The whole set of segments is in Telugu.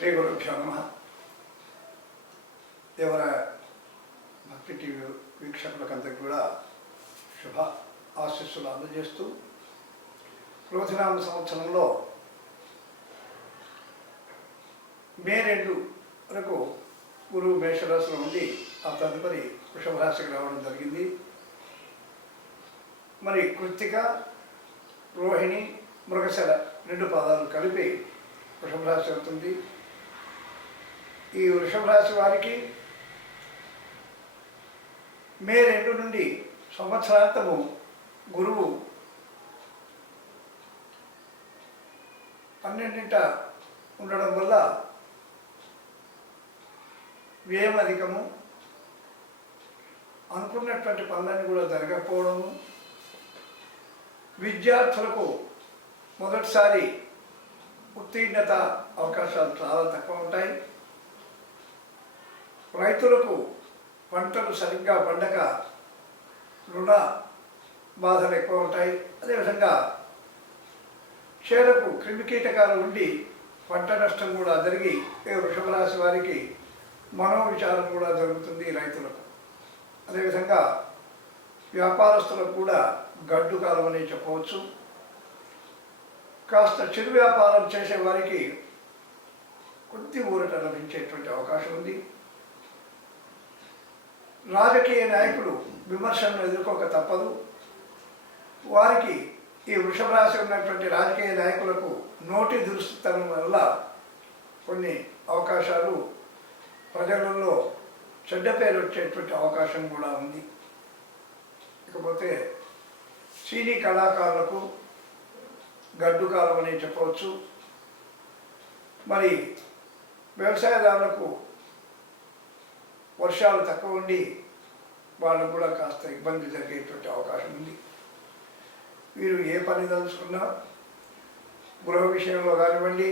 శ్రీ గురుభ్యో నమ దేవర భక్తి టీవీ వీక్షకులకందరికీ కూడా శుభ ఆశీస్సులు అందజేస్తూ క్రోధనామ సంవత్సరంలో మే రెండు వరకు గురువు మేషరాశిలో ఉండి ఆ తదుపరి వృషభ రాశికి రావడం జరిగింది. మరి కృత్తిక రోహిణి మృగశల రెండు పాదాలు కలిపి వృషభ రాశి అవుతుంది. ఈ వృషభ రాశి వారికి మే రెండు నుండి సంవత్సరాంతము గురువు పన్నెండింట ఉండడం వల్ల వ్యయం అధికము. అనుకున్నటువంటి పనులన్నీ కూడా జరగకపోవడము. విద్యార్థులకు మొదటిసారి ఉత్తీర్ణత అవకాశాలు చాలా తక్కువ ఉంటాయి. రైతులకు పంటలు సరిగ్గా పండక రుణ బాధలు ఎక్కువ ఉంటాయి అదేవిధంగా చేలకు క్రిమికీటకాలు ఉండి పంట నష్టం కూడా జరిగి వృషభ రాశి వారికి మనోవిచారం కూడా జరుగుతుంది రైతులకు. అదేవిధంగా వ్యాపారస్తులకు కూడా గడ్డు కాలం అని చెప్పవచ్చు. కాస్త చిరు వ్యాపారం చేసే వారికి కొద్ది ఊరట లభించేటువంటి అవకాశం ఉంది. రాజకీయ నాయకులు విమర్శలను ఎదుర్కోక తప్పదు. వారికి ఈ వృషభ రాశి ఉన్నటువంటి రాజకీయ నాయకులకు నోటి దురుస్తుతనం వల్ల కొన్ని అవకాశాలు ప్రజలలో చెడ్డ పేరు వచ్చేటువంటి అవకాశం కూడా ఉంది. ఇకపోతే సినీ కళాకారులకు గడ్డు కాలం అని చెప్పవచ్చు. మరి వ్యవసాయదారులకు వర్షాలు తక్కువ ఉండి వాళ్ళకు కూడా కాస్త ఇబ్బంది జరిగేటువంటి అవకాశం ఉంది. వీరు ఏ పని తలుచుకున్నా గృహ విషయంలో కానివ్వండి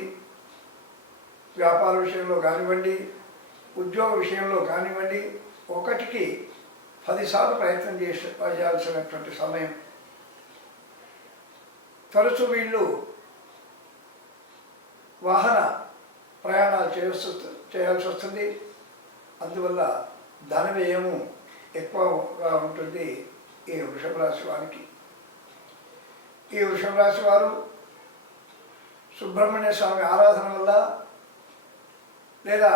వ్యాపార విషయంలో కానివ్వండి ఉద్యోగ విషయంలో కానివ్వండి ఒకటికి పదిసార్లు ప్రయత్నం చేసి చేయాల్సినటువంటి సమయం. తరచు వీళ్ళు వాహన ప్రయాణాలు చేయవలసి చేయాల్సి వస్తుంది. అందువల్ల ధన వ్యయము ఎక్కువగా ఉంటుంది ఈ వృషభ రాశి వారికి. ఈ వృషభ రాశి వారు సుబ్రహ్మణ్య స్వామి ఆరాధన వల్ల లేదా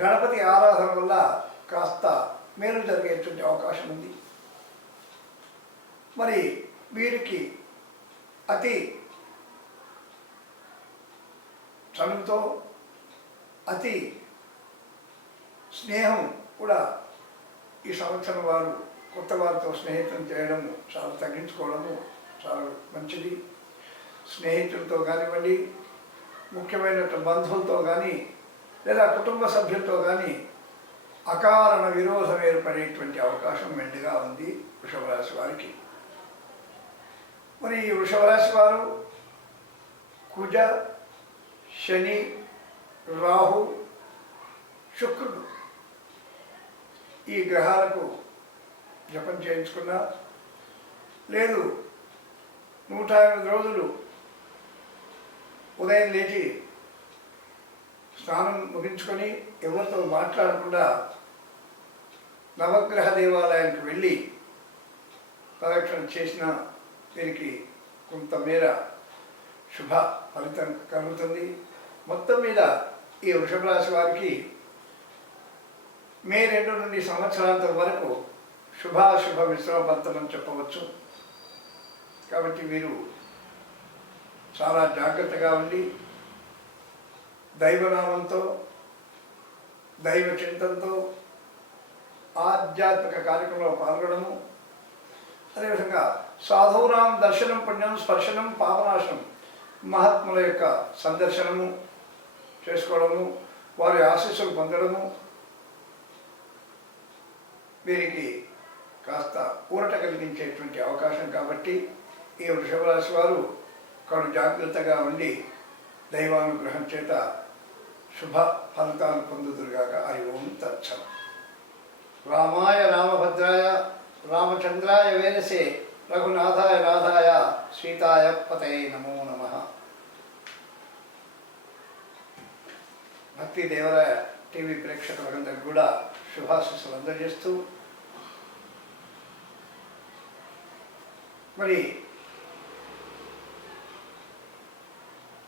గణపతి ఆరాధన వల్ల కాస్త మేలు జరిగేటువంటి అవకాశం ఉంది. మరి వీరికి అతి చనువుతో అతి స్నేహం కూడా ఈ సంవత్సరం వారు కొత్త వారితో స్నేహితం చేయడము చాలా తగ్గించుకోవడము చాలా మంచిది. స్నేహితులతో కానివ్వండి ముఖ్యమైన బంధువులతో కానీ లేదా కుటుంబ సభ్యులతో కానీ అకారణ విరోధం ఏర్పడేటువంటి అవకాశం మెండుగా ఉంది వృషభరాశి వారికి. మరి ఈ వృషభరాశి వారు కుజ శని రాహు శుక్రుడు ఈ గ్రహాలకు జపం చేయించుకున్నా. లేదు నూట ఎనిమిది రోజులు ఉదయం లేచి స్నానం ముగించుకొని ఎవరితో మాట్లాడకుండా నవగ్రహ దేవాలయానికి వెళ్ళి ప్రదక్షిణ చేసిన దీనికి కొంతమేర శుభ ఫలితం కలుగుతుంది. మొత్తం మీద ఈ వృషభ రాశి వారికి మే రెండు నుండి సంవత్సరాంత వరకు శుభాశుభ మిశ్రమ చెప్పవచ్చు. కాబట్టి మీరు చాలా జాగ్రత్తగా ఉండి దైవనామంతో దైవ చింతనతో ఆధ్యాత్మిక కార్యక్రమంలో పాల్గొనడము అదేవిధంగా సాధువునాం దర్శనం పుణ్యం స్పర్శనం పాపనాశనం మహాత్ముల యొక్క సందర్శనము చేసుకోవడము వారి ఆశీస్సులు పొందడము వీరికి కాస్త ఊరట కలిగించేటువంటి అవకాశం కాబట్టి ఈ వృషభ రాశి వారు కడు జాగ్రత్తగా ఉండి దైవానుగ్రహం చేత శుభ ఫలితాలు పొందుదురుగాక. హరి ఓం తచ్చం రామాయ రామభద్రాయ రామచంద్రాయ వేదసే రఘునాథాయ రాధాయ సీతాయ పతయ నమో నమ. భక్తి దేవరాయ టీవీ ప్రేక్షకులందరికీ కూడా శుభాశీస్సులు అందజేస్తూ మరి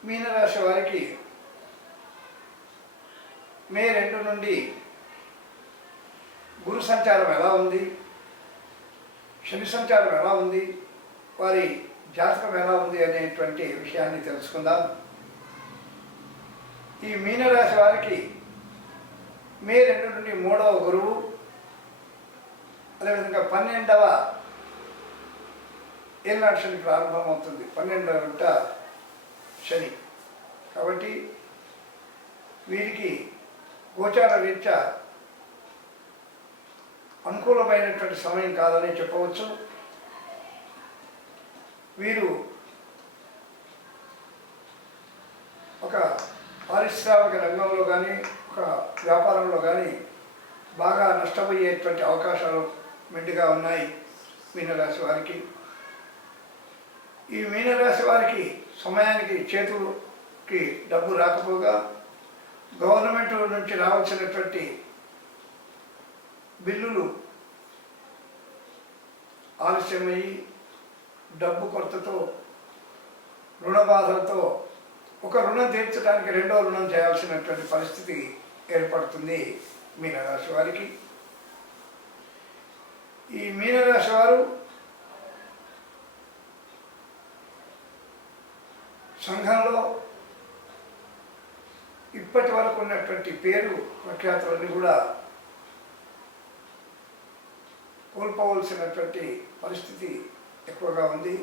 మీనరాశి వారికి మే రెండు నుండి గురు సంచారం ఎలా ఉంది? శని సంచారం ఎలా ఉంది? వారి జాతకం ఎలా ఉంది అనేటువంటి విషయాన్ని తెలుసుకుందాం. ఈ మీనరాశి వారికి మే రెండు నుండి మూడవ గురువు అదేవిధంగా పన్నెండవ ఏనాడు శని ప్రారంభమవుతుంది. పన్నెండవ వింట శని. కాబట్టి వీరికి గోచార రీత్యా అనుకూలమైనటువంటి సమయం కాదని చెప్పవచ్చు. వీరు ఒక పారిశ్రామిక రంగంలో కానీ ఒక వ్యాపారంలో కానీ బాగా నష్టపోయేటువంటి అవకాశాలు మెండుగా ఉన్నాయి. మీనరాశి వారికి. ఈ మీనరాశి వారికి సమయానికి చేతులకి డబ్బు రాకపోగా గవర్నమెంట్ నుంచి రావాల్సినటువంటి బిల్లులు ఆలస్యమయ్యి డబ్బు కొరతతో రుణ బాధలతో ఒక రుణం తీర్చడానికి రెండో రుణం చేయాల్సినటువంటి పరిస్థితి ఏర్పడుతుంది మీనరాశి వారికి. ఈ మీనరాశి వారు సంఘంలో ఇప్పటి వరకు ఉన్నటువంటి పేరు ప్రఖ్యాతులన్నీ కూడా కోల్పోవలసినటువంటి పరిస్థితి ఎక్కువగా ఉంది.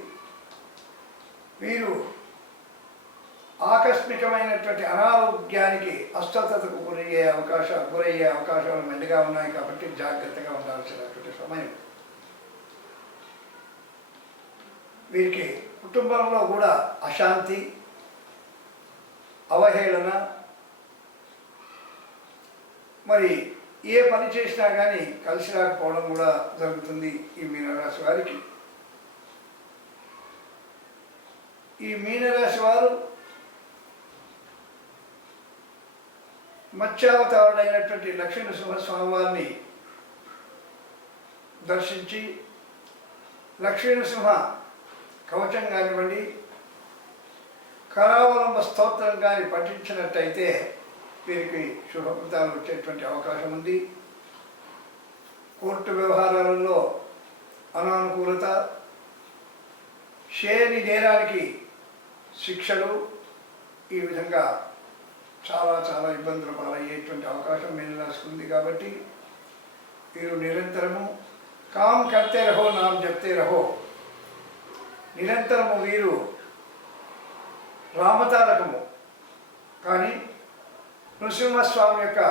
వీరు ఆకస్మికమైనటువంటి అనారోగ్యానికి అస్వస్థతకు గురయ్యే అవకాశాలు గురయ్యే అవకాశాలు మెండుగా ఉన్నాయి కాబట్టి జాగ్రత్తగా ఉండాల్సినటువంటి సమయం. వీరికి కుటుంబంలో కూడా అశాంతి అవహేళన మరి ఏ పని చేసినా కానీ కలిసి రాకపోవడం కూడా జరుగుతుంది ఈ మీనరాశి వారికి. ఈ మీనరాశి వారు మత్స్యావతారుడైనటువంటి లక్ష్మీ సింహస్వామి వారిని దర్శించి లక్ష్మీ సింహ కవచం కానివ్వండి కరావలంబ స్తోత్రం కానీ పఠించినట్టయితే వీరికి శుభఫలితాలు వచ్చేటువంటి అవకాశం ఉంది. కోర్టు వ్యవహారాలలో అనానుకూలత షేని నేరానికి శిక్షలు ఈ విధంగా చాలా చాలా ఇబ్బందులు పాలయ్యేటువంటి అవకాశం మేము రాసుకుంది కాబట్టి వీరు నిరంతరము కామ్ కర్తే రహో నామ్ చెప్తే రహో నిరంతరము వీరు రామతారకము. కానీ నృసింహస్వామి యొక్క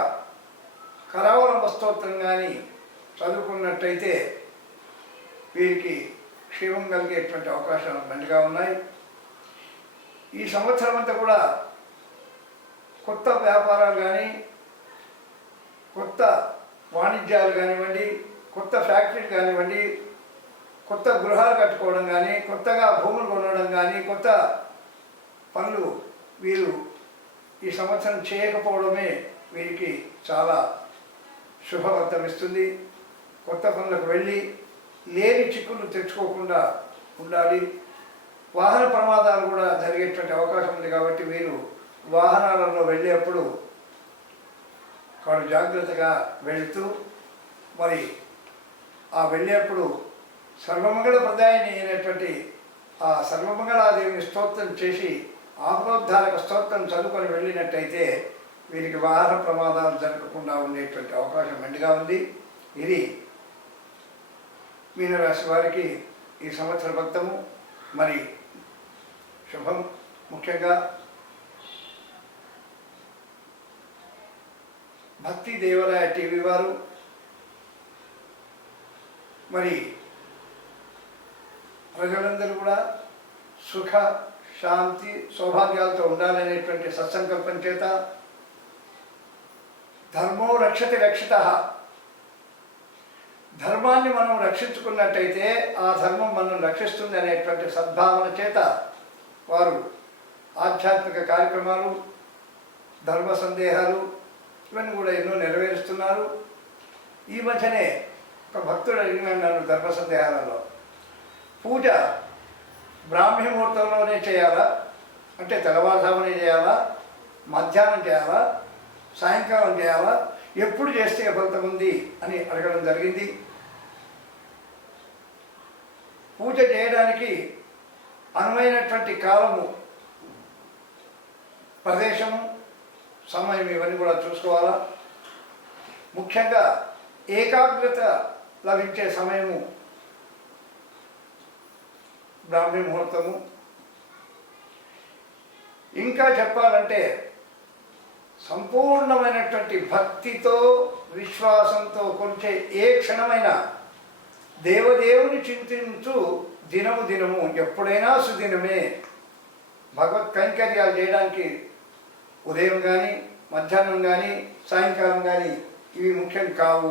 కరావలంబ స్తోత్రం కానీ చదువుకున్నట్టయితే వీరికి క్షేమం కలిగేటువంటి అవకాశాలు మెండుగా ఉన్నాయి. ఈ సంవత్సరం అంతా కూడా కొత్త వ్యాపారాలు కానీ కొత్త వాణిజ్యాలు కానివ్వండి కొత్త ఫ్యాక్టరీలు కానివ్వండి కొత్త గృహాలు కట్టుకోవడం కానీ కొత్తగా భూములు కొనడం కానీ కొత్త పనులు వీరు ఈ సంవత్సరం చేయకపోవడమే వీరికి చాలా శుభవర్తం ఇస్తుంది. కొత్త పనులకు వెళ్ళి లేని చిక్కులు తెచ్చుకోకుండా ఉండాలి. వాహన ప్రమాదాలు కూడా జరిగేటువంటి అవకాశం ఉంది కాబట్టి వీరు వాహనాలలో వెళ్ళేప్పుడు వాళ్ళు జాగ్రత్తగా వెళుతూ మరి ఆ వెళ్ళేప్పుడు సర్వమంగళప్రదాయని అయినటువంటి ఆ సర్వమంగళాదేవిని స్తోత్రం చేసి ఆహ్లోద్ధారక స్తోత్రం చదువుకొని వెళ్ళినట్టయితే వీరికి వాహన ప్రమాదాలు జరగకుండా ఉండేటువంటి అవకాశం మెండుగా ఉంది. ఇది మీనరాశి వారికి ఈ సంవత్సర భక్తము మరి శుభం ముఖ్యంగా భక్తి దేవాలయ టీవీ వారు మరి ప్రజలందరూ కూడా సుఖ శాంతి సౌభాగ్యాలతో ఉండాలనేటువంటి సత్సంకల్పం చేత ధర్మో రక్షతి రక్షిత. ధర్మాన్ని మనం రక్షించుకున్నట్టయితే ఆ ధర్మం మనం రక్షిస్తుంది అనేటువంటి సద్భావన చేత వారు ఆధ్యాత్మిక కార్యక్రమాలు ధర్మ సందేహాలు ఇవన్నీ కూడా ఎన్నో నెరవేరుస్తున్నారు. ఈ మధ్యనే ఒక భక్తుడు అడిగినాడు నన్ను ధర్మ సందేహాలలో. పూజ బ్రాహ్మీ ముహూర్తంలోనే చేయాలా? అంటే తెల్లవారుజామునే చేయాలా? మధ్యాహ్నం చేయాలా? సాయంకాలం చేయాలా? ఎప్పుడు చేస్తే ఫలితం ఉంది అని అడగడం జరిగింది. పూజ చేయడానికి అనువైనటువంటి కాలము ప్రదేశము సమయం ఇవన్నీ కూడా చూసుకోవాలా? ముఖ్యంగా ఏకాగ్రత లభించే సమయము బ్రాహ్మీ ముహూర్తము. ఇంకా చెప్పాలంటే సంపూర్ణమైనటువంటి భక్తితో విశ్వాసంతో కొలిచే ఏ క్షణమైనా దేవదేవుని చింతించు దినము దినము ఎప్పుడైనా సుదినమే భగవత్ కైంకర్యాలు చేయడానికి ఉదయం కానీ మధ్యాహ్నం కానీ సాయంకాలం కానీ ఇవి ముఖ్యం కావు.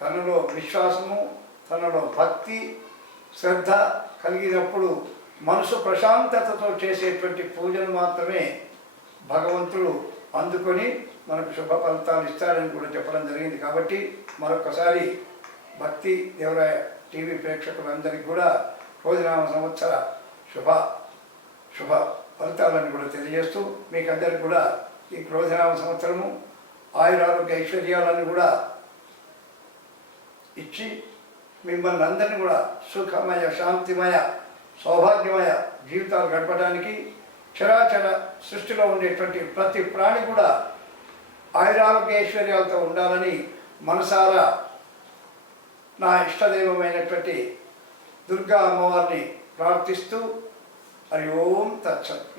తనలో విశ్వాసము తనలో భక్తి శ్రద్ధ కలిగినప్పుడు మనసు ప్రశాంతతతో చేసేటువంటి పూజలు మాత్రమే భగవంతుడు అందుకొని మనకు శుభ ఫలితాలు ఇస్తారని కూడా చెప్పడం జరిగింది. కాబట్టి మరొకసారి భక్తి దేవరాయ టీవీ ప్రేక్షకులందరికీ కూడా భోజనామ సంవత్సర శుభ శుభ ఫలితాలను కూడా తెలియజేస్తూ మీకు అందరికి కూడా ఈ క్రోధనామ సంవత్సరము ఆయురారోగ్య ఐశ్వర్యాలను కూడా ఇచ్చి మిమ్మల్ని అందరినీ కూడా సుఖమయ శాంతిమయ సౌభాగ్యమయ జీవితాలు గడపడానికి చరాచర సృష్టిలో ఉండేటువంటి ప్రతి ప్రాణి కూడా ఆయురారోగ్య ఉండాలని మనసారా నా ఇష్టదైవమైనటువంటి దుర్గా అమ్మవారిని ప్రార్థిస్తూ హరి ఓం తత్సత్